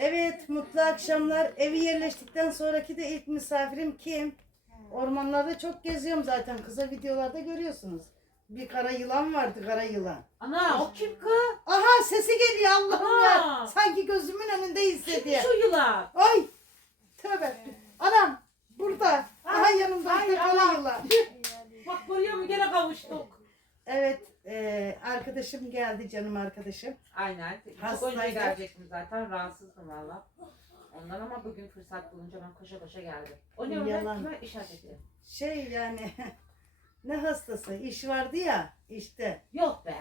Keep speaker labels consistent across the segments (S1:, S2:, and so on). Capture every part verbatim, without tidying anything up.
S1: Evet, mutlu akşamlar. Evi yerleştikten sonraki de ilk misafirim kim? Ormanlarda çok geziyorum zaten. Kısa videolarda görüyorsunuz. Bir kara yılan vardı, kara yılan.
S2: Ana o kim kız?
S1: Aha sesi geliyor Allah'ım ya.
S2: Ana.
S1: Sanki gözümün önünde hissediyor.
S2: Kimmiş o yılan?
S1: Ay! Tövbe. Anam burada. Aha yanımda
S2: Ay,
S1: bir kara
S2: Allah.
S1: yılan.
S2: Bak görüyor musun gene kavuştuk.
S1: Evet, e, arkadaşım geldi, canım arkadaşım.
S2: Aynen. Çok
S1: Hastaydı.
S2: önce gelecektim zaten. Rahatsızdım valla. Ondan ama bugün fırsat bulunca ben koşa koşa geldim. O ne
S1: Yalan.
S2: öyle? Kime işaret ediyor?
S1: Şey yani ne hastası? İş vardı ya işte.
S2: Yok be.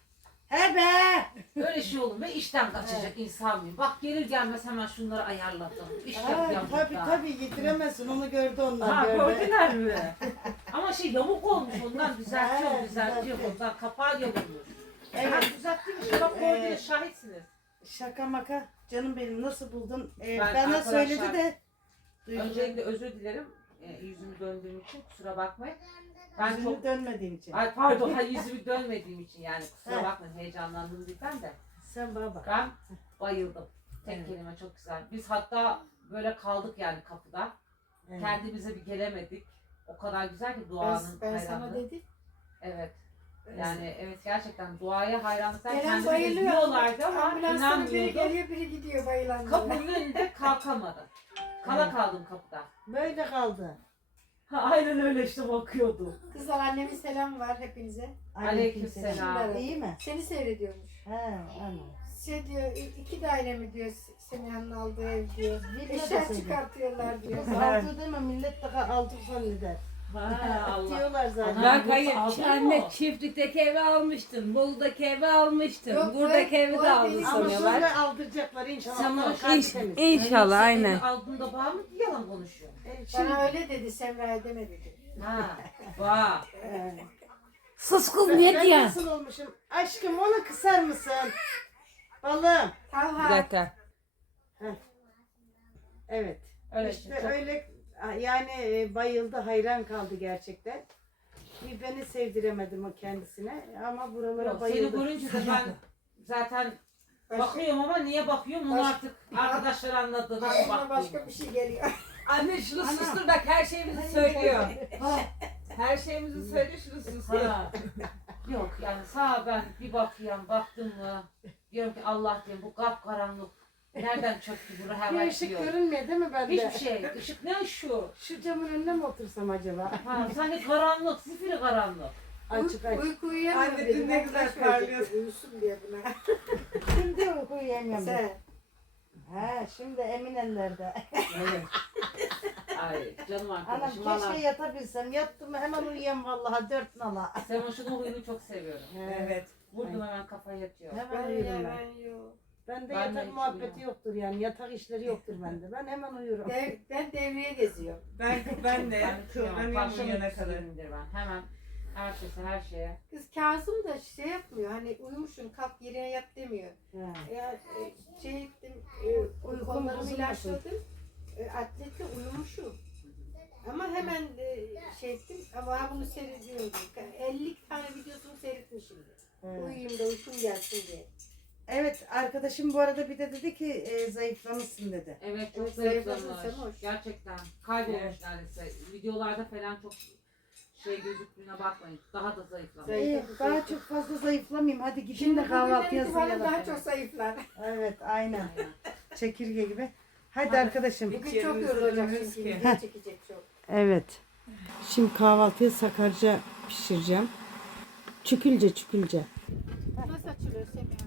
S1: He be!
S2: Öyle şey olur be. İşten kaçacak insan mıyım? Bak gelir gelmez hemen şunları ayarladım. İş
S1: Ha,
S2: yapacağım
S1: tabii
S2: burada.
S1: tabii yediremezsin, onu gördü onlar.
S2: Ha
S1: gördü.
S2: gördüler mi? Ama şey yamuk olmuş ondan düzeltiyor,
S1: Ha,
S2: düzeltiyor.
S1: düzeltiyor.
S2: Ondan kapağı yamulmuş.
S1: Evet.
S2: Evet. Düzeltmiş. Bak gördüğünüz
S1: Ee,
S2: şahitsiniz.
S1: Şaka maka canım benim, nasıl buldun? Ee,
S2: Ben
S1: bana
S2: arkadaşlar-
S1: söyledi de. duygularım-
S2: Öncelikle özür dilerim. E, yüzümü döndüğüm için kusura bakmayın. Ben
S1: yüzünü
S2: çok
S1: dönmediğim için.
S2: Ay pardon, ha, yüzümü dönmediğim için yani kusura
S1: He.
S2: bakmayın, heyecanlandım birden de.
S1: Sen bana bak.
S2: Ben bayıldım. Tek
S1: Evet.
S2: kelime çok güzel. Biz hatta böyle kaldık yani kapıda.
S1: Evet.
S2: Kendimize bir gelemedik. O kadar güzel ki
S3: Ben,
S2: duanın
S3: ben sana
S2: hayranlığı.
S3: dedim.
S2: Evet. Yani evet gerçekten duaya hayranlıktan
S3: Gelen
S2: kendimizi
S3: bayılıyor.
S2: diyorlardı ama
S3: Ambulansların biri
S2: inanmıyordum.
S3: geliyor, biri gidiyor bayılanlara.
S2: Kapının önünde kalkamadım. Kala
S1: Evet.
S2: kaldım kapıda.
S1: Böyle kaldı.
S2: Ha, aynen öyle işte bakıyordum.
S3: Kızlar annemin selamı var hepinize.
S2: Aleykümselam.
S3: Aleykümselam.
S1: İyi mi?
S3: Seni seyrediyormuş.
S1: He, ana.
S3: Şey diyor, iki daire mi diyor Semiha'nın aldığı ev diyor.
S1: Villa da
S3: Eşya
S1: seviyor.
S3: çıkartıyorlar diyor.
S1: Kız altı deme, millet de altı zanneder.
S2: Ha, Allah.
S1: Diyorlar zaten.
S2: Ana.
S4: Bak
S2: bu
S4: hayır,
S2: aldın
S4: anne
S2: mı?
S4: çiftlikteki evi almıştın, Bolu'daki evi almıştın,
S3: Yok,
S4: buradaki
S3: bu-
S4: evi
S3: bu
S4: de
S3: ev
S4: aldın
S3: benim.
S1: Ama
S4: sanıyorlar.
S1: sonra aldıracaklar inşallah.
S2: Tamam,
S1: Onların kalbi
S4: İnş,
S1: temiz.
S4: inşallah aynen.
S2: Aldığında bağ mı yalan konuşuyor?
S1: E, şimdi-
S3: Bana öyle dedi, Semra'ya demedi dedi.
S2: Ha, bağ.
S1: He.
S4: Sus kız
S1: Ben,
S4: ne
S1: ben
S4: diyorsun?
S1: nasıl olmuşum? Aşkım onu kısar mısın? Balım.
S4: Bir
S3: Talha,
S4: dakika.
S1: Evet.
S2: Öyle
S1: işte
S2: işte, çok-
S1: öyle yani e, bayıldı, hayran kaldı gerçekten. Bir beni sevdiremedim o kendisine ama buralara
S2: Yok, seni
S1: bayıldı.
S2: görünce de ben zaten
S3: başka,
S2: bakıyorum ama niye bakıyorum onu
S3: Baş-
S2: artık arkadaşlar anladı. Nasıl
S3: aklına
S2: baktığımı.
S3: başka bir şey geliyor.
S4: Anne şunu sustur bak her şeyimizi söylüyor. Her şeyimizi söyle şunu sustur.
S2: Ha. Yok yani sağa ben bir bakıyorum, baktım mı diyorum ki Allah diyorum bu kapkaranlık nereden çöktü bu
S1: Bir
S2: hava
S1: ışık
S2: diyor.
S1: görünmüyor değil mi bende?
S2: Hiçbir şey. Işık ne ışığı?
S1: Şu camın önüne mi otursam acaba?
S2: Ha, sanki karanlık, zifiri karanlık.
S1: Açık açık.
S3: Uyku uyuyamıyorum
S4: Anne,
S3: dedim.
S4: dün ne güzel
S3: Arkadaş verecekti,
S4: parlıyorsun.
S3: uyusun diye buna.
S1: Şimdi uyku uyuyamıyorum. ben.
S3: Sen.
S1: Ha, şimdi emin ellerde.
S2: Evet. Ay canım
S1: Anam
S2: arkadaşım
S1: keşke
S2: valla.
S1: yatabilsem. Yattım hemen uyuyayım vallahi dört nala.
S2: Semoş'un huyunu çok seviyorum.
S1: Evet.
S2: Vurdum hemen kafaya yatıyor.
S1: Hemen
S3: Ben
S1: uyurum ben.
S3: ben yok.
S1: Bende
S2: Ben de
S1: yatak
S2: hiç
S1: muhabbeti
S2: uyuyamam.
S1: yoktur yani. Yatak işleri yoktur bende. Ben hemen uyurum.
S3: Dev, ben devreye geziyorum.
S4: Ben ben de
S2: Ben
S4: kıvranıyorum
S2: Parşömen
S4: uyuyana kadar.
S2: kadar. Ben hemen her şeyse her şeye.
S3: Kız Kazım da şey yapmıyor. Hani uyumuşsun kalk yerine yat demiyor.
S1: Ha.
S3: Ya e, şey ettim, e,
S1: Uykum
S3: kollarımı
S1: bozulmasın.
S3: ilaçladım. E, atletle uyumuşum. Ama hemen e, şey ettim ama ha bunu seyrediyorum. elli tane videosunu seyretmişimdir.
S1: Evet.
S3: Uyuyayım da uykum gelsin diye.
S1: Evet, arkadaşım bu arada bir de dedi ki e, zayıflamışsın dedi.
S2: Evet çok
S3: Evet, zayıfladın
S2: zayıflamış.
S3: Semoş.
S2: Gerçekten kaybolmuş
S4: Evet.
S2: neredeyse. Videolarda falan çok şey gözüktüğüne bakmayın. Daha da zayıflamış.
S3: Zayıf-
S1: İyi, daha çok fazla zayıflamayayım. Hadi gideyim
S3: Şimdi
S1: de kahvaltı
S3: bugünden itibaren
S1: hazırlayalım.
S3: daha çok zayıflar.
S1: Evet, aynen.
S2: Aynen.
S1: Çekirge gibi. Hadi
S2: Hadi.
S1: arkadaşım.
S3: Bugün
S4: Hiç
S3: çok
S4: yerimizi
S3: yorulacak
S4: bilmiyoruz
S3: çünkü.
S4: ki.
S3: Video çekecek çok.
S1: Evet. Şimdi kahvaltıya sakarca pişireceğim. Çükülce çükülce.
S3: Nasıl açılıyor Semih?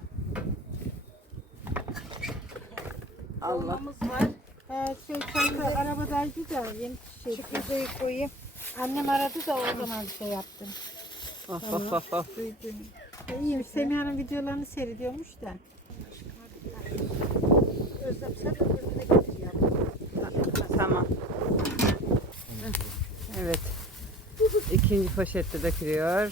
S1: Allah.
S3: Olmamız var. Ee, şey, çanta arabadaydı da yeni şey.
S1: Çükülceyi koyayım.
S3: Annem aradı da o zaman şey yaptım.
S4: Of of of of.
S3: Duydum. İyiyim. Semiha'nın videolarını seyrediyormuş da.
S1: Özlem sen de önüne getir ya.
S4: Tamam. Evet. İkinci poşette dökülüyor.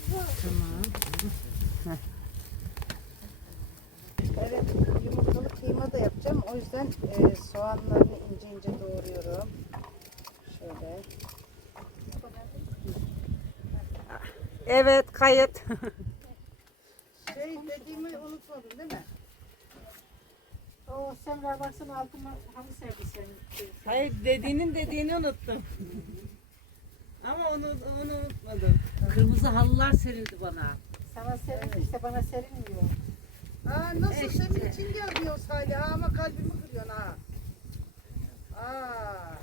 S1: Evet, yumurtalı kıyma da yapacağım. O yüzden e, soğanlarını ince ince doğruyorum. Şöyle.
S4: Evet kayıt.
S1: Şey dediğimi unutmadın değil mi?
S3: O O Semra baksana altıma halı serdi senin.
S4: Hayır dediğinin dediğini unuttum. Ama onu, onu unutmadım.
S2: Kırmızı halılar serildi bana.
S3: Sana serildi işte bana serilmiyor.
S1: Aa, nasıl
S2: İşte.
S1: senin için gelmiyor Salih ama kalbimi kırıyorsun ha. Aa.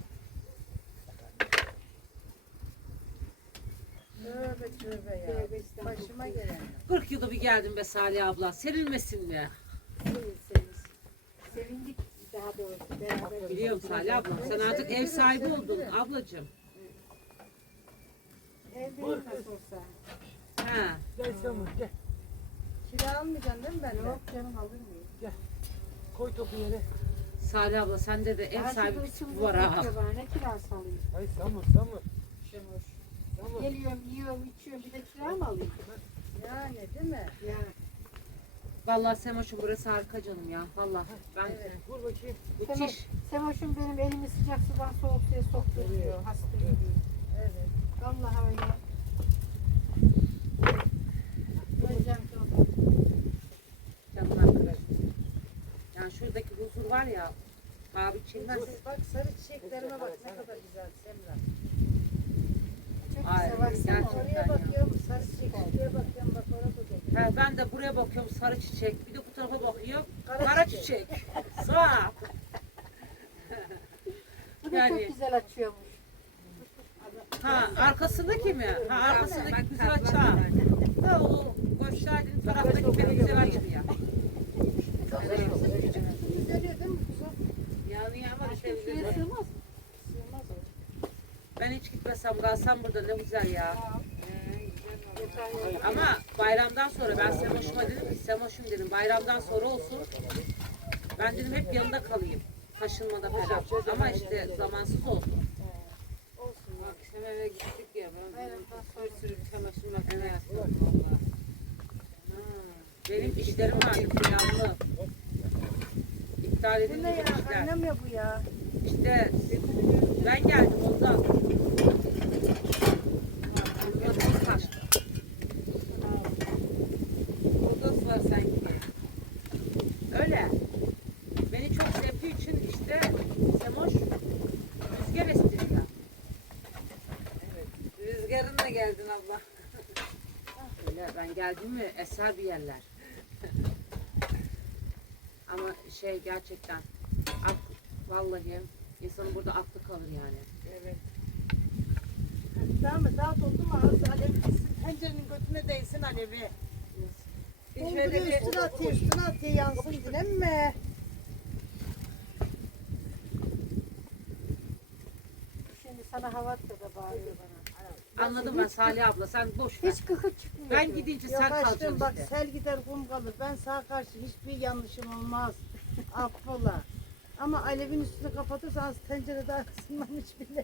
S1: Tövbe tövbe ya.
S3: Tövbe estağfurullah.
S1: Başıma gelen.
S2: kırk yılda bir geldim be Salih abla. Serilmesin mi?
S3: Sevin, sevin. Sevindik daha doğrusu beraber.
S2: Biliyorum Salih abla. Sen artık ev sahibi oldun ablacığım.
S3: Evdeyim nasıl olsa.
S2: Ha.
S5: Gel Samur gel.
S1: Kira almayacaksın değil mi benden?
S3: Yok canım alır mıyım?
S5: Koy topu yere.
S2: Salih abla sende de ev
S3: Daha
S2: sahibi
S3: şurada
S2: bir
S3: içim
S2: tipi var ha.
S3: bakıyor bana, ne kirası alayım?
S5: Ay Samur Samur.
S3: Şamur.
S5: Samur.
S3: Geliyorum, yiyorum, içiyorum, bir de kira mı alayım?
S1: Yani değil mi?
S3: Ya.
S2: Vallahi Semoş'um burası harika canım ya. Vallahi ben
S5: Vur bakayım.
S2: müthiş.
S3: Semoş'um benim elimi sıcak sudan soğuk suya sokturuyor. Hasta gibi.
S1: Evet.
S3: Vallahi öyle. Hocam çok.
S2: Canım arkadaşım. Yani şuradaki huzur var ya. Abi çekmez.
S1: Bak sarı çiçeklerime bak ne kadar güzel Semra.
S3: Çok
S2: Ay,
S3: güzel baksana.
S2: gerçekten.
S1: Oraya
S2: ya.
S1: bakıyorum sarı çiçeğe bakıyorum bak orada da.
S2: He, ben de buraya bakıyorum sarı çiçek. Bir de bu tarafa bakıyorum
S1: Kara
S2: kara
S1: çiçek.
S2: çiçek. Sağ.
S3: Bu da
S2: Yani-
S3: çok güzel açıyormuş.
S2: Ha arkasındaki mi? Ha arkasındaki güzel açar. Ha o Göçler'in taraftaki pek güzel açmıyor.
S1: Çok güzel. Bizim küçük geliyor değil mi kuzum?
S2: Yani ama
S3: Başka bir şeye sığmaz mı?
S1: Sığmaz o.
S2: ben hiç gitmesem kalsam burada ne güzel ya.
S3: Yeter ya.
S2: Ama bayramdan sonra ben Semoş'uma dedim ki Semoş'um dedim bayramdan sonra olsun. Ben dedim hep yanında kalayım. Taşınmada falan. Ama işte zamansız oldu.
S3: Olsun ya.
S2: Akşam eve gittik ya. Ben
S3: Bayramdan sonra.
S2: bir sürü çamaşır makine yaptım vallahi. Ha, benim işlerim vardı planlı. İptal
S1: Bu
S2: edildi
S1: ne ya?
S2: işler.
S1: Annem ya bu ya.
S2: İşte ben geldim ondan. Yolumuz kaçtı. Odası var sanki. Öyle. Beni çok sevdiği için işte Semoş rüzgar estiriyor. Evet. Rüzgarınla geldin abla. Öyle ben geldim mi eser bir yerler. Ama şey gerçekten ak, vallahi insanın burada aklı kalır yani.
S5: Evet.
S1: Tamam mı? Dağıt oldu mu? Az alev gitsin. Tencerenin götüne değsin alevi.
S4: Bir
S1: Dolduruyor
S4: şöyle bir
S1: üstüne atıyor üstüne atıyor yansın dilenme.
S3: Şimdi sana hava atıyor da bağırıyor bana.
S2: Anladım ben Salih abla sen boş ver.
S3: Hiç kıkır çıkmıyor.
S2: Ben
S3: diyor.
S2: gidince
S1: Yok
S2: sen
S1: aşkım
S2: kalacaksın
S1: bak
S2: işte.
S1: sel gider kum kalır. Ben sağa karşı hiçbir yanlışım olmaz. Affola. Ama alevin üstünü kapatırsan tencerede ısınmamış bile.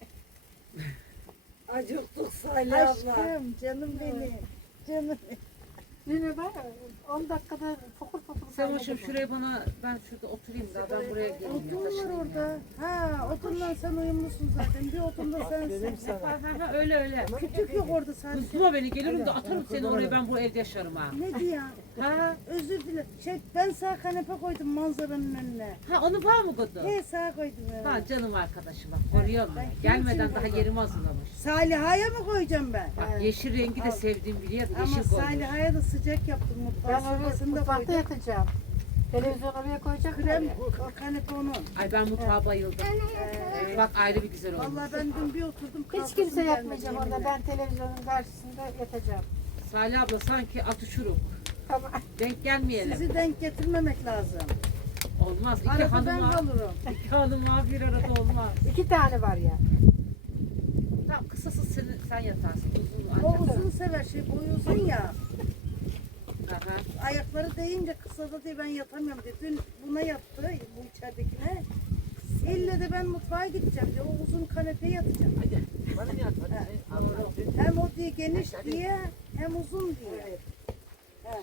S4: acıktık Salih abla.
S1: Aşkım canım benim. Canım.
S3: Nene bak on dakikada fokur fokur
S2: Semoş'um
S3: kaynadı bu.
S2: şuraya bana ben şurada oturayım da ben buraya geleyim.
S1: Otun var
S2: taşınayım
S1: orada. Ha otundan sen uyumlusun zaten. Bir otunda sensin.
S5: Dedim sana.
S2: ya. Ha, ha, öyle öyle.
S1: Kütük yok orada sadece.
S2: Kuzma beni gelirim de atarım seni oraya ben bu evde yaşarım ha.
S1: Ne diyor?
S2: Ha,
S1: Özür dilerim. Şey, ben sağ kanepe koydum manzaranın önüne.
S2: ha onu var mı koydun?
S1: He sağ koydum. evet.
S2: Ha canım arkadaşım bak koruyorum
S1: Ben
S2: ben.
S1: kim
S2: Gelmeden
S1: için
S2: daha
S1: koydum?
S2: yerimi hazırlamış.
S1: Saliha'ya mı koyacağım ben?
S2: Bak yeşil rengi de
S1: Al.
S2: sevdiğim biliyor
S1: Ama
S2: yeşil koymuş.
S1: Saliha'ya da sıcak yaptım. Mutfağı
S3: Ben oraya
S1: sofrasında
S3: mutfakta
S1: koydum.
S3: yatacağım. Televizyon oraya koyacak
S1: Krem,
S3: mı?
S1: o kanepe onun.
S2: Ay ben mutfağa bayıldım.
S1: Ee,
S2: Bak ayrı bir güzel olmuş.
S1: Vallahi ben dün bir oturdum.
S3: Hiç
S1: kalkasım
S3: kimse
S1: gelmedi
S3: yatmayacak
S1: yeminle.
S3: orada. Ben televizyonun karşısında yatacağım.
S2: Salih abla sanki atı şurup.
S3: Tamam.
S2: Denk gelmeyelim.
S1: Sizi denk getirmemek lazım.
S2: Olmaz. İki
S1: Arada ben
S2: hanıma,
S1: kalırım.
S2: iki hanıma bir arada olmaz.
S3: İki tane var ya.
S2: Tamam kısası sen, sen yatarsın. Uzun
S1: O
S2: ancak.
S1: uzun sever şey boyu uzun ya.
S2: Aha.
S1: Ayakları değince kısada diye ben yatamıyorum diye. Dün buna yattı bu içeridekine. İlle de ben mutfağa gideceğim diye. O uzun kanepeye yatacağım.
S5: Hadi. Bana ne at? Hadi. Hadi.
S1: Hem o diye geniş diye hem uzun diye. He.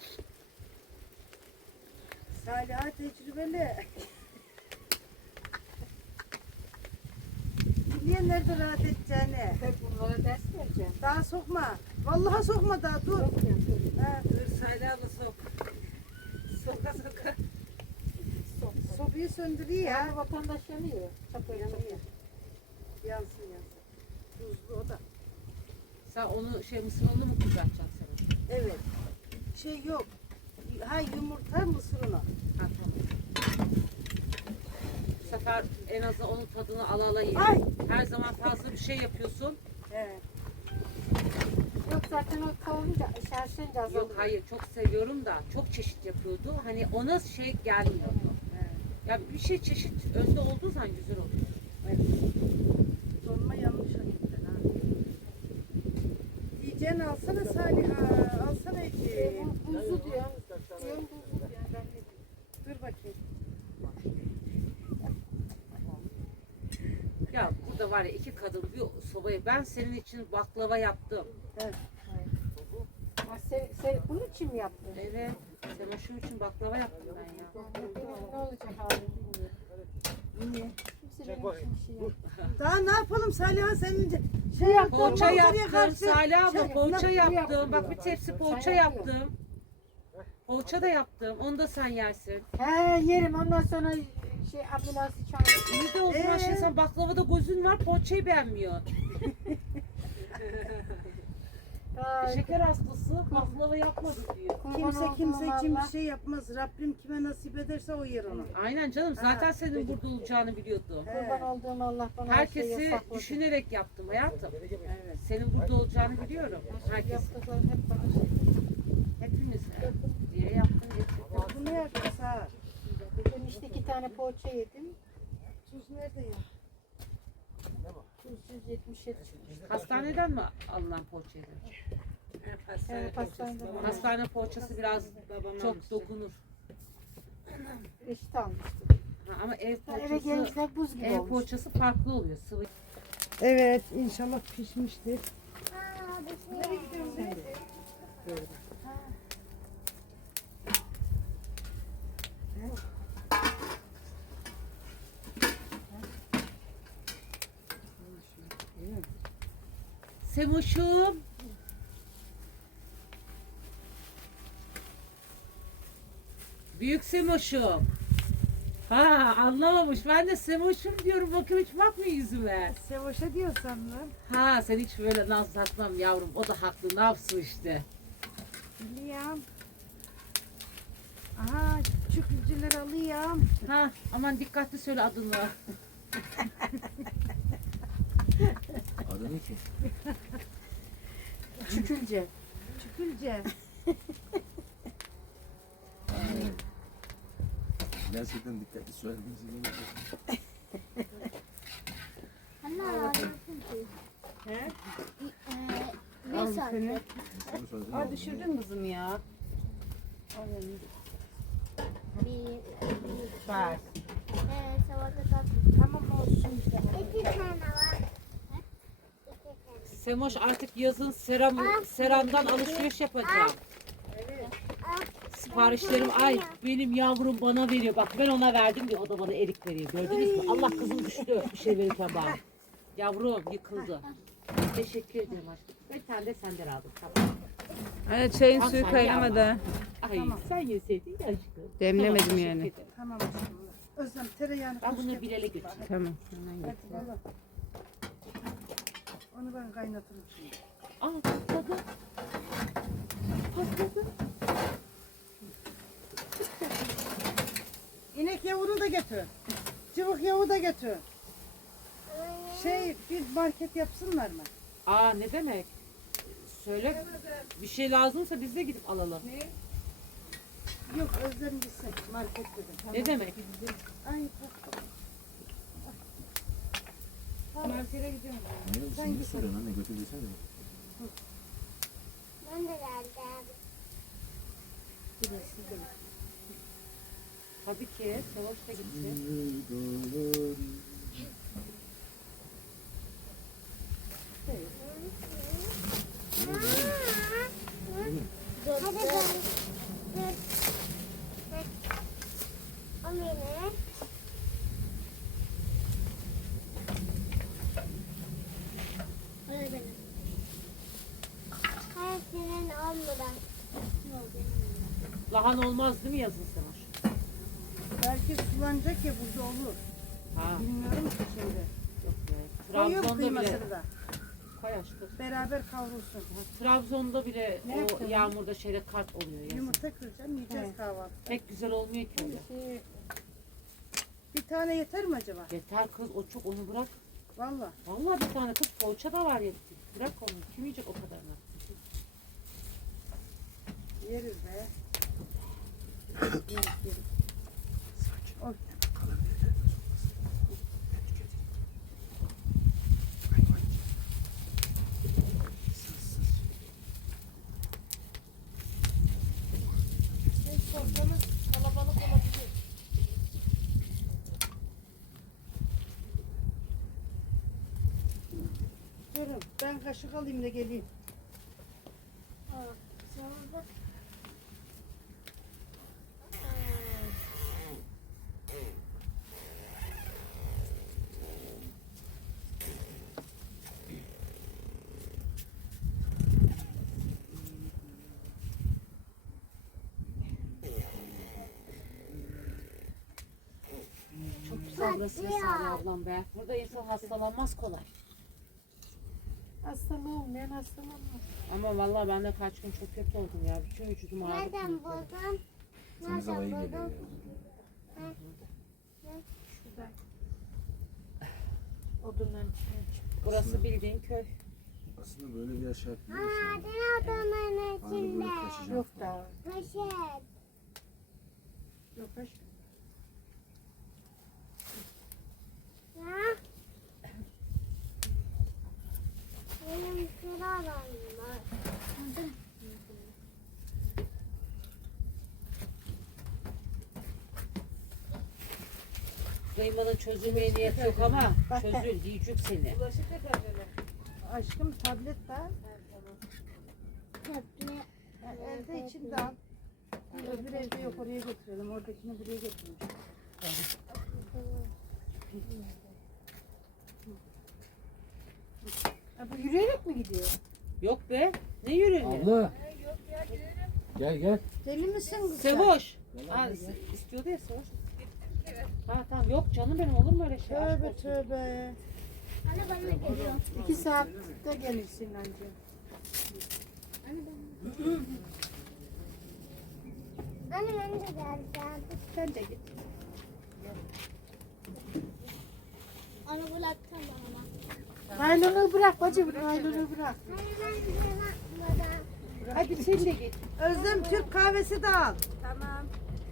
S1: Saliha tecrübeli. Biliyor nerede rahat edeceğini.
S3: Hep bunlara ders vereceğim.
S1: Daha sokma. Vallahi sokma daha dur.
S3: Sokmuyorum, dur.
S1: He.
S2: Dur Salih abla sok. Soka soka.
S3: Sok.
S1: sobayı söndürüyor ya.
S3: Yani vatandaş yanıyor. Çapıyor çapıyor.
S1: Yansın yansın. Tuzlu o da.
S2: Sen onu şey mısır ununu mu kızartacaksın sen?
S1: Evet. Şey yok. Ha yumurta mısır unu.
S2: Ha, tamam. Bu sefer en azından onun tadını ala ala ye.
S1: Ay.
S2: Her zaman fazla bir şey yapıyorsun.
S1: Evet.
S3: Yok zaten o kavunca şerşence azalıyor.
S2: Yok hayır çok seviyorum da çok çeşit yapıyordu. Hani ona şey gelmiyordu. Ya bir şey çeşit önde olduğu zaman güzel oluyor.
S1: Dolma yanlış hakikaten ha. Diyeceğin alsana Saliha. Alsana
S3: E,
S1: Ece.
S3: bu buzlu diyor. Diyorum buzlu diyor. Ben ne diyeyim?
S1: Dur bakayım.
S2: Ya burada var ya iki kadın bir sobaya ben senin için baklava yaptım.
S3: Ha, sen, sen bunun için mi yaptın?
S2: Evet. Semoşum için baklava yaptım ben ya.
S3: Ne olacak hali bilmiyorum.
S1: Niye?
S3: Kimse benim için bir şey yapmıyor.
S1: Daha ne yapalım Saliha senin de- şey yaptın.
S2: Poğaça
S1: manzaraya
S2: yaptım.
S1: karşı-
S2: Salih abla
S1: Şey,
S2: poğaça
S1: nasıl
S2: yaptım. Bak bir tepsi poğaça
S3: Sen yapıyorsun.
S2: yaptım. Poğaça da yaptım. Onu da sen yersin.
S3: He yerim ondan sonra şey ambulansı çağırıyor.
S2: İyi de o zaman
S1: Ee?
S2: şimdi sen baklavada gözün var poğaçayı beğenmiyor.
S3: Ay,
S2: Şeker hastası baklava yapmadı diyor.
S3: kurban
S1: Kimse
S3: olduğum
S1: kimse için
S3: Allah.
S1: bir şey yapmaz. Rabbim kime nasip ederse o yer onu.
S2: Aynen canım zaten
S1: Ha,
S2: senin burada olacağını biliyordum.
S3: Kurban olduğum Allah bana her şeyi
S2: Herkesi
S3: yasakladı.
S2: düşünerek yaptım hayatım.
S1: Evet.
S2: Senin burada olacağını biliyorum. Herkes
S3: Yaptıklarım hep bana şey.
S2: hepimize diye yaptım getirdim.
S1: Bunu yapacağız ha.
S3: Bugün işte iki tane poğaça yedim.
S1: Tuz nerede ya?
S3: Tuz yüz yetmiş yedi çıkmış.
S2: Hastaneden mi alınan poğaçaydı?
S3: Evet, hastanede bana
S2: Hastane poğaçası biraz çok dokunur.
S3: reşit almıştım.
S2: Ha, ama ev
S3: Eve
S2: poğaçası,
S3: gelince buz gibi
S2: ev
S3: olmuş.
S2: poğaçası farklı oluyor. Sıvı.
S1: Evet inşallah pişmiştir.
S2: Semoş'um. Büyük Semoş'um. Ha anlamamış. Ben de Semoş'um diyorum. Bakın hiç bakmıyor yüzüme.
S1: Sevoş'a diyorsan lan.
S2: Ha sen hiç böyle naz takmam yavrum. O da haklı. Ne yapsın işte.
S1: Biliyorum. Aha çükürcüler alıyorum.
S2: Ha aman dikkatli söyle adını.
S5: Adı ne ki?
S3: Çükülce.
S1: Çükülce.
S5: Gerçekten dikkatli söylemenizi gerekiyor.
S1: He?
S6: Ne
S1: Al
S6: sandın?
S1: seni.
S5: Onu söyledim.
S1: Aa düşürdün kızım ya. Al elini.
S6: Bir,
S1: Bak.
S6: evet, sabahta tatlı.
S1: Tamam olsun.
S6: İki tane var. İki tane.
S2: Semoş artık yazın seram, seramdan alışveriş yapacağım. Siparişlerim ay benim yavrum bana veriyor. Bak ben ona verdim diye o da bana erik veriyor. Gördünüz mü? Allah kızım düştü bir şey verirken bana. Yavrum yıkıldı. Teşekkür ederim aşkım. Bir tane de senden aldım. Tamam.
S4: Anne çayın
S2: Al
S4: suyu
S2: sen
S4: kaynamadı.
S2: ye Ay sen yeseydin ya aşkım.
S4: Demlemedim
S2: Tamam,
S4: yani.
S2: teşekkür ederim.
S1: Tamam aşkım. Özlem tereyağını
S2: Ben
S1: koş
S2: bunu
S1: yap.
S2: Bilal'e götüreyim.
S4: Tamam.
S1: Hadi baba. Onu ben kaynatırım şimdi.
S2: Aa patladı. Patladı.
S1: İnek yavrunu da götür. Cıvık yavu da götür. Şey bir market yapsınlar mı?
S2: Aa ne demek? Söyle bir şey lazımsa biz de gidip alalım.
S1: Yok Özlem gitsin market dedim.
S2: Ne demek?
S1: Ay bak. Markete gidiyorum.
S5: Niye,
S1: Sen
S5: niye
S1: git.
S5: soruyorsun anne götür desene.
S6: Ben de geldim.
S2: Tabii ki. Savaş da gitsin.
S6: Hadi ben. Dur. Heh. O ne? Öyle benim. Hayır senin olmadan.
S2: Lahan olmaz değil mi yazın Savaş?
S1: Belki belki sulanacak ya burada olur.
S2: Ha.
S1: Bilmiyorum ki şimdi.
S2: Yok be.
S1: Koyuyor
S2: Trabzon'da bile.
S1: kıymasını da.
S2: Koy aşkım.
S1: Beraber kavrulsun.
S2: Trabzon'da bile
S1: Ne
S2: o
S1: yaptın?
S2: yağmurda şeyde kart oluyor yazın.
S1: Yumurta kıracağım yiyeceğiz
S3: Evet.
S1: kahvaltı.
S2: Pek güzel olmuyor ki öyle.
S1: Şey, bir tane yeter mi acaba?
S2: Yeter kız o çok onu bırak.
S1: Valla.
S2: Vallahi bir tane kız poğaça da var ya. Bırak onu. Kim yiyecek o kadarını?
S1: Yeriz be. Yeriz, yeriz. Oy. Soframız kalabalık olabilir. Durun ben kaşık alayım da geleyim.
S6: Sonra
S2: Çok güzel burası Vesale ablam be. Burada insan hastalanmaz kolay.
S3: Hastalığım ben hastalanmam.
S2: Ama vallahi ben de kaç gün çok kötü oldum ya. Bütün vücudum ağrıdı.
S6: nereden
S2: kemiklerim.
S6: buldun?
S5: Temiz hava iyi
S6: Nereden
S5: geliyor
S6: buldun?
S5: ya.
S3: Şurada. Odundan çıkıyor.
S2: Burası bildiğin köy.
S5: Aslında böyle bir yaşam
S6: Aa,
S5: yapıyorsun.
S6: ne adamın
S5: Hani böyle
S6: içinde?
S5: kaçacağım.
S3: Yok da.
S6: Poşet.
S3: Yok aşkım.
S6: Ya. Benim sıralarım var.
S2: Kıymanın çözülmeye niyeti yok ama çözül yiyecek seni.
S3: Bulaşık deterjanı.
S1: Aşkım tablet var.
S6: Köprü.
S1: Yani elde içinde al. Öbür evde yok oraya götürelim. Oradakini buraya götürmüş.
S3: Ha, bu yürüyerek mi gidiyor?
S2: Yok be. Ne yürüyor?
S5: Abla. Gel gel.
S1: Deli misin kız sen?
S2: Sevoş. Ha, se- istiyordu ya Sevoş. Ha tamam yok canım benim olur mu öyle şey? Aşk
S1: Tövbe
S2: olsun.
S1: tövbe.
S6: Anne bana geliyor.
S3: İki saatte gelirsin anca.
S6: Anne ben de geleceğim.
S3: Sen de git.
S6: Onu bıraksana bana.
S3: Naylonu bırak bacım, naylonu bırak.
S6: Hayır ben de bırakmadan.
S3: Hadi sen de git.
S1: Özlem Türk kahvesi de al.
S6: Tamam.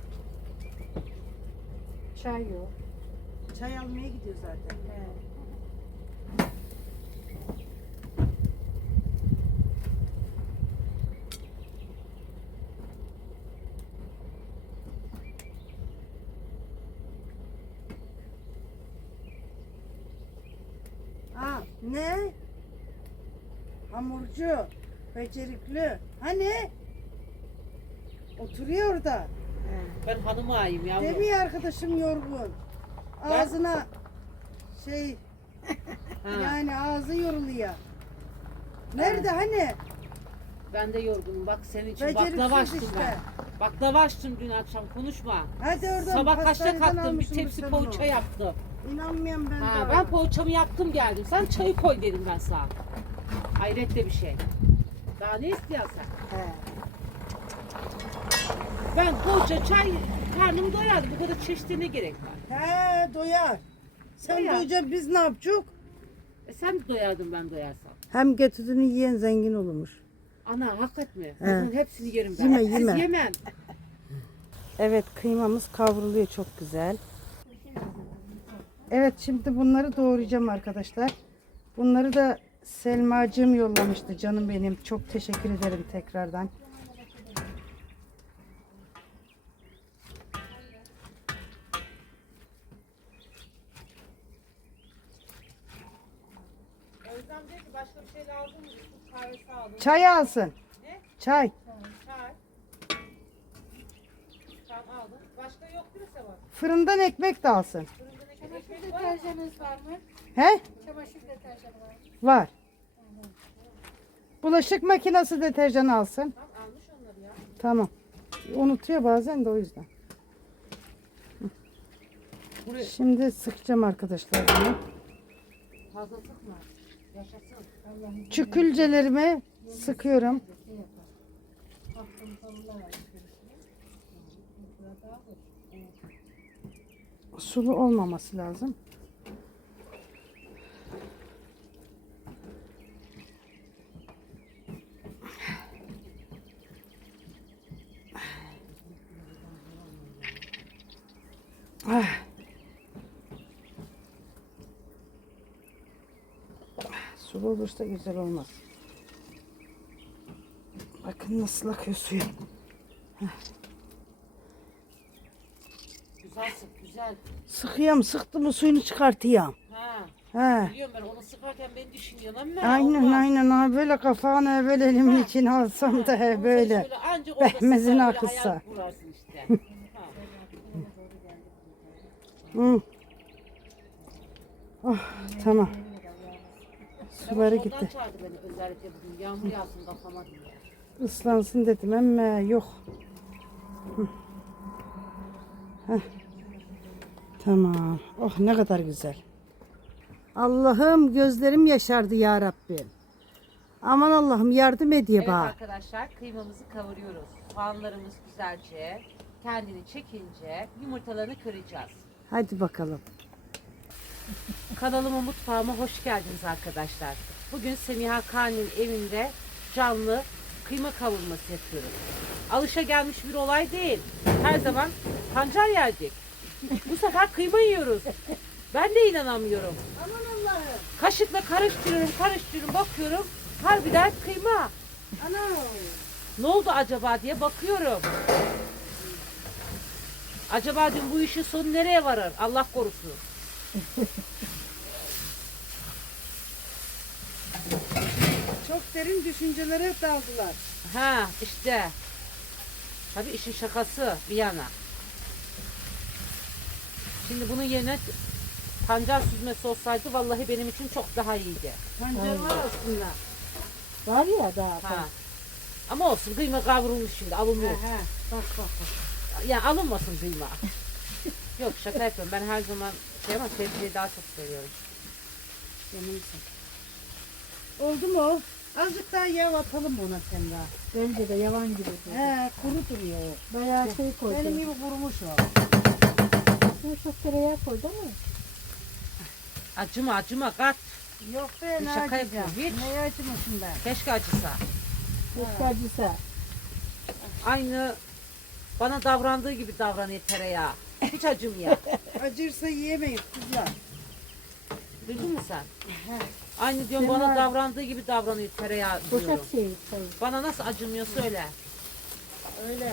S3: Çay yok.
S1: Çay almaya gidiyor zaten.
S3: He.
S1: Aa, ne? Hamurcu, becerikli. Hani? Oturuyor orada.
S2: Ben hanıma ayım yavrum.
S1: Demiyor arkadaşım yorgun.
S2: Ben-
S1: Ağzına şey
S2: Ha,
S1: yani ağzı yoruluyor. Nerede hani?
S2: ben de yorgunum. Bak senin için
S1: Beceriksiz
S2: baklava açtım
S1: işte.
S2: ben. Baklava açtım dün akşam konuşma.
S1: Hadi oradan
S2: Sabah kaçta
S1: pastaneden
S2: kalktım bir
S1: almışsın
S2: tepsi
S1: sen
S2: poğaça
S1: onu.
S2: yaptım.
S1: İnanmıyorum ben
S2: Ha,
S1: daha.
S2: ben poğaçamı yaptım geldim. Sen çayı koy dedim ben sana. Hayret de bir şey. Daha ne istiyorsun sen?
S3: He.
S2: Ben poğaça, çay karnımı doyardı. Bu kadar çeşitliğe ne gerek var?
S1: He doyar. Sen
S2: Doyar.
S1: doyacaksın biz ne yapacağız?
S2: E sen mi doyardın ben doyarsam?
S1: Hem götürdüğünü yiyen zengin olurmuş.
S2: Ana hakikat mi? Bunun hepsini yerim ben.
S1: Yeme,
S2: Siz
S1: yeme.
S2: yemem.
S1: Evet kıymamız kavruluyor çok güzel. Evet şimdi bunları doğrayacağım arkadaşlar. Bunları da Selmacığım yollamıştı canım benim. Çok teşekkür ederim tekrardan.
S2: Özlem diyor ki başka bir şey lazım mı? Su kahvesi aldım.
S1: Çay alsın.
S2: Ne?
S1: Çay.
S2: Çay. Tamam aldım. Başka yok değil mi Seval?
S1: Fırından ekmek de alsın.
S2: Fırında ne
S3: Çamaşır
S2: ekmek var mı?
S3: deterjanınız var mı?
S1: He?
S3: Çamaşır deterjanı var.
S1: Var. Bulaşık makinesi deterjan alsın.
S2: Tamam almış onları ya.
S1: Tamam. Unutuyor bazen de o yüzden.
S2: buraya
S1: Şimdi sıkacağım arkadaşlar bunu.
S2: fazla sıkma. Yaşasın.
S1: Çükülcelerimi sıkıyorum. Sulu olmaması lazım. Ah. Sulu olursa güzel olmaz. Bakın nasıl akıyor suyu.
S2: Güzel sık güzel.
S1: Sıkıyorum, sıktım mı suyunu çıkartıyorum.
S2: Ha.
S1: He.
S2: Biliyorum ben onu sıkarken beni düşünüyorsun ama
S1: Aynen
S2: olmaz.
S1: aynen ha böyle kafanı böyle elimin içine alsam da he
S2: Onu
S1: böyle.
S2: sen şöyle ancak orada
S1: Behmezin
S2: sıkar, böyle
S1: akıssa.
S2: hayal kurarsın işte. Ha.
S1: Hı. Oh, tamam. Suları
S2: Ondan
S1: gitti.
S2: çağırdı beni özellikle bugün. Yağmur yağsın kafama diye.
S1: Islansın dedim ama yok. Hı. Heh. Tamam. Oh ne kadar güzel. Allah'ım gözlerim yaşardı ya Rabbim. Aman Allah'ım yardım ediyor
S2: Evet
S1: bana.
S2: arkadaşlar kıymamızı kavuruyoruz. Soğanlarımız güzelce kendini çekince yumurtalarını kıracağız.
S1: Hadi bakalım.
S2: Kanalıma mutfağıma hoş geldiniz arkadaşlar. Bugün Semiha Kağan'ın evinde canlı kıyma kavurması yapıyoruz. Alışa gelmiş bir olay değil. Her zaman pancar yerdik. Bu sefer kıyma yiyoruz. Ben de inanamıyorum.
S1: Aman Allah'ım.
S2: Kaşıkla karıştırıyorum, karıştırıyorum, bakıyorum. Harbiden kıyma.
S1: Ana.
S2: Ne oldu acaba diye bakıyorum. Acaba diyorum bu işin sonu nereye varır? Allah korusun.
S1: Çok derin düşüncelere daldılar.
S2: Ha işte. Tabii işin şakası bir yana. Şimdi bunun yerine pancar süzmesi olsaydı vallahi benim için çok daha iyiydi.
S1: Pancar var aslında.
S3: Var ya daha.
S2: Ha. Ama olsun kıyma kavrulmuş şimdi alınıyor.
S1: He, bak bak bak.
S2: Yani alınmasın kıyma. Yok şaka yapıyorum ben her zaman şey ama sebzeyi daha çok seviyorum.
S1: Yanımsın. Oldu mu o? Azıcık daha yağ atalım ona Semra.
S3: Bence de yavan gibi.
S1: He kuru duruyor o.
S3: Bayağı şey koydu.
S1: Benim gibi kurumuş o.
S3: Ne çok tereyağı koydu ama.
S2: Acıma acıma kat.
S1: Yok be
S2: Bir
S1: ne
S2: şaka
S1: acıyacağım.
S2: yapıyorum, hiç.
S1: Neye acımasın ben?
S2: Keşke acısa.
S3: Çok acısa.
S2: Aynı bana davrandığı gibi davranıyor tereyağı. Hiç acımıyor.
S1: Acırsa yiyemeyiz kızlar.
S2: Duydun mu sen? Aynı diyorum bana davrandığı gibi davranıyor tereyağı diyorum.
S3: Boşak şeyi koy.
S2: Bana nasıl acımıyor söyle.
S1: Öyle.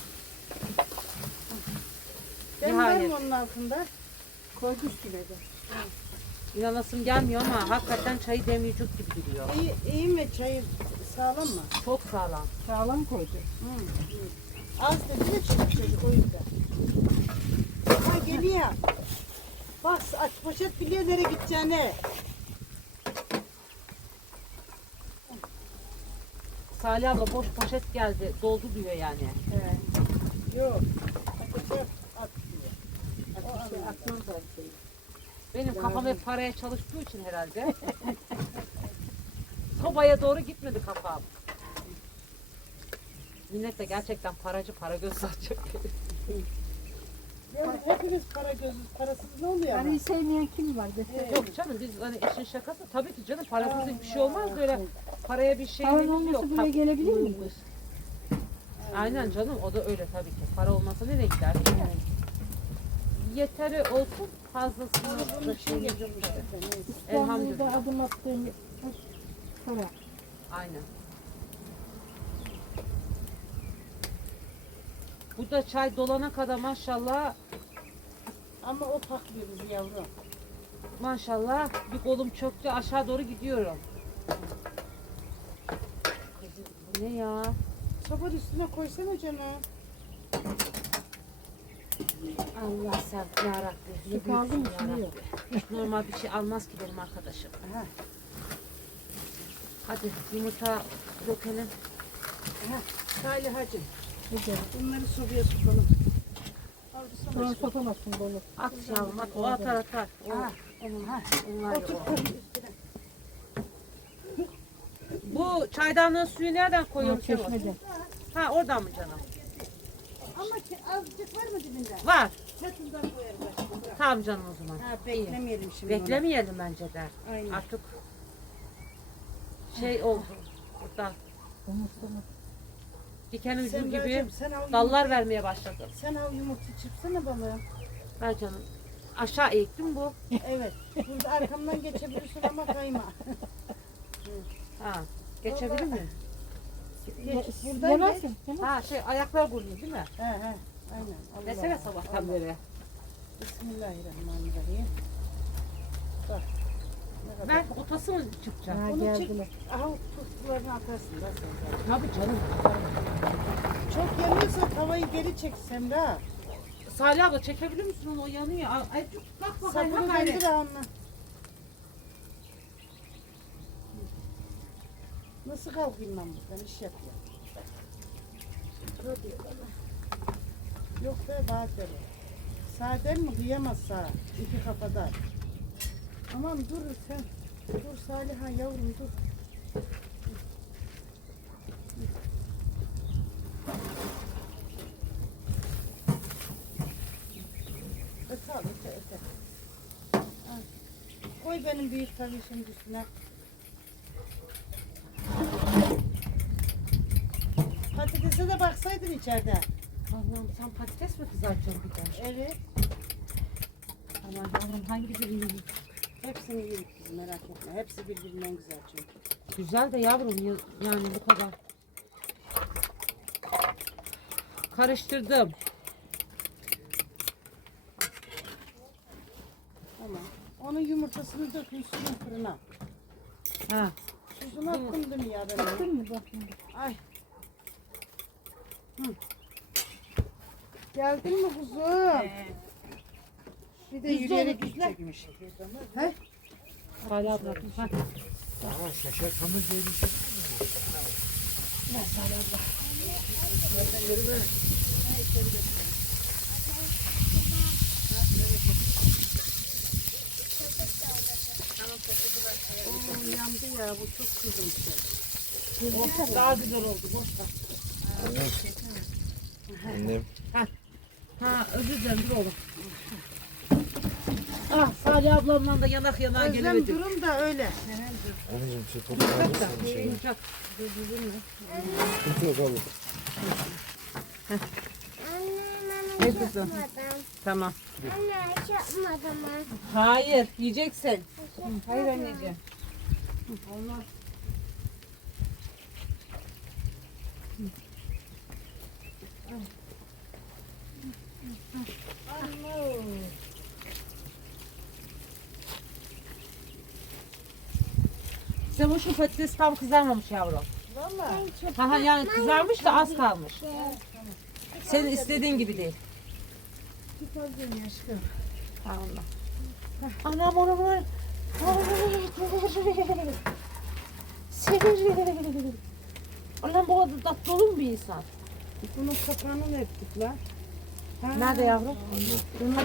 S1: Ben var
S2: Nihayet.
S1: mı onun altında?
S3: Koydu üstüne de.
S2: İnanasım gelmiyor ama hakikaten çayı demleyecek gibi duruyor.
S1: İyi, iyi mi çayı sağlam mı?
S2: Çok sağlam.
S3: Sağlam koydu.
S1: Az dedi de çocuk çocuk o yüzden. Ha geliyor. Bak aç poşet biliyor nereye gideceğini.
S2: Salih abla boş poşet geldi doldu diyor yani.
S1: He. Yok. Poşet at diyor.
S3: O şey atmaz da şey.
S2: Benim kafam hep paraya çalıştığı için herhalde. Sobaya doğru gitmedi kafam. Millet de gerçekten paracı para göz satacak.
S1: Yani hepimiz para gözüz. Parasız ne oluyor ama?
S3: Parayı sevmeyen kim var? Desene.
S2: Yok canım biz hani işin şakası tabii ki canım parasız bir şey olmaz öyle paraya bir şey
S3: Paran
S2: yok.
S3: olmasa buraya gelebilir miyiz?
S2: Aynen canım o da öyle tabii ki. Para olmasa nereye gider? Yeteri olsun fazlasını da şeyimiz yok işte.
S3: İstanbul'da
S2: Elhamdülillah.
S3: adım attığım para.
S2: Aynen. Bu da çay dolana kadar maşallah
S1: Ama o paklıyor bizi yavrum.
S2: maşallah bir kolum çöktü aşağı doğru gidiyorum. Bu ne ya?
S1: Sobanın üstüne koysana canım.
S2: Allah sen yarabbim.
S3: Su kaldı mı? Suyu yok.
S2: Hiç normal bir şey almaz ki benim arkadaşım.
S1: Aha.
S2: Hadi yumurta dökelim.
S1: Aha. Salih hacım.
S3: Güzel.
S1: Bunları sobaya sokalım. Al bir
S3: Sonra sokamazsın böyle.
S2: At yavrum at. O atar atar. O.
S3: Ha, onun ha. Onlar
S1: Otur.
S2: Bu çaydanlığın suyu nereden koyuyorum sen?
S3: çeşmede.
S2: Ha oradan mı canım?
S1: Ama ki azıcık var mı dibinde?
S2: Var.
S1: Çatından koyarım aşkım. Bırak.
S2: Tamam canım o zaman.
S1: Ha, beklemeyelim şimdi.
S2: Beklemeyelim bence de.
S1: onu. Aynen.
S2: Artık şey oldu. Burada diken ucu
S1: Sen
S2: gibi
S1: Racim, sen al
S2: dallar
S1: yumurta-
S2: vermeye başladı.
S1: Sen al yumurta çırpsana balığım.
S2: Ver canım. Aşağı eğiktim bu.
S1: Evet. Burada arkamdan geçebilirsin ama kayma.
S2: Ha. Geçebilir miyim?
S1: Geç. Buradan geç.
S2: Ha şey ayaklar vuruyor değil mi?
S1: He he. Aynen. Allah
S2: Desene
S1: Allah.
S2: sabahtan
S1: Allah.
S2: beri.
S1: Bismillahirrahmanirrahim. Bak. Ne kadar.
S2: Ben otası mı çıkacağım?
S3: Ha,
S1: Onu çek.
S3: geldiler.
S1: Aha tuzlarını atarsın da sen.
S2: Tabii canım.
S1: Çok yanıyorsa tavayı geri çek Semra.
S2: Salih abla çekebilir misin onu? O yanıyor. Ay, ay tut kalk bakayım.
S1: Sapını
S2: ha gayret.
S1: döndür ağına. Nasıl kalkayım ben buradan? İş yapıyorum. Hadi bana. Yok be bazen. Sağden mi kıyamaz sağ? İki kafada. Aman dur sen. Dur Saliha yavrum dur. Öte al öte öte. Ha. Koy benim büyük tavişin üstüne. Patatese de baksaydın içeride.
S2: Allah'ım sen patates mi kızartacaksın bir de?
S1: Evet.
S2: Aman yavrum hangi birini yiyeyim?
S1: Hepsini yedik biz merak etme. Hepsi birbirinden güzel çünkü.
S2: Güzel de yavrum ya- yani bu kadar. Karıştırdım.
S1: Tamam. Onun yumurtasını dökün suyun fırına.
S2: Ha.
S1: Tuzunu attım dün ya ben. Attın mı bakayım? Ay. Hı. Geldin mi kuzum? Bir de yürüyerek gidecekmiş. He?
S2: Salih abla. Ha.
S5: Aa şeker hamur diye bir şey mi?
S1: Oo, yandı ya bu çok kızım şey.
S2: Daha güzel oldu. Boş ver.
S5: Annem.
S2: Ha özür dilerim dur oğlum. Ah Salih ablamla da yanak yanağa
S1: Özlem
S2: gelemedim.
S1: durum da öyle.
S5: Anneciğim şey topu kaldırsın bir şey.
S2: Yumuşak.
S5: Sıkıntı yok abi.
S6: Anne
S2: Ne
S6: ben
S2: kızım?
S6: yapmadım.
S2: Tamam.
S6: Anne hiç yapmadım ben.
S2: Hayır yiyeceksin. Hayır anneciğim.
S1: Olmaz.
S2: Sen şu patates tam kızarmamış yavrum.
S1: Valla.
S2: Ha, ha, yani kızarmış da az kalmış. Senin istediğin gibi değil.
S1: Tut az beni aşkım.
S2: Allah. Anam onu var. Severim. Anam bu kadar tatlı olur mu bir insan?
S1: Bunun kapağını ne ettik lan? Ha.
S2: Nerede yavrum?
S1: Bunu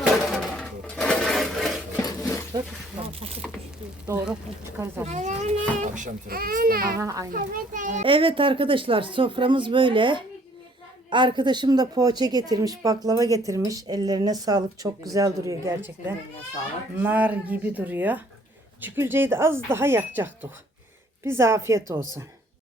S2: Dök. Doğru. Çıkarız artık.
S6: Anne.
S5: Akşam terapisi.
S2: Aha aynen.
S1: Evet arkadaşlar soframız böyle. Arkadaşım da poğaça getirmiş, baklava getirmiş. Ellerine sağlık. Çok güzel duruyor gerçekten. Nar gibi duruyor. Çükülceyi de az daha yakacaktık. Bize afiyet olsun.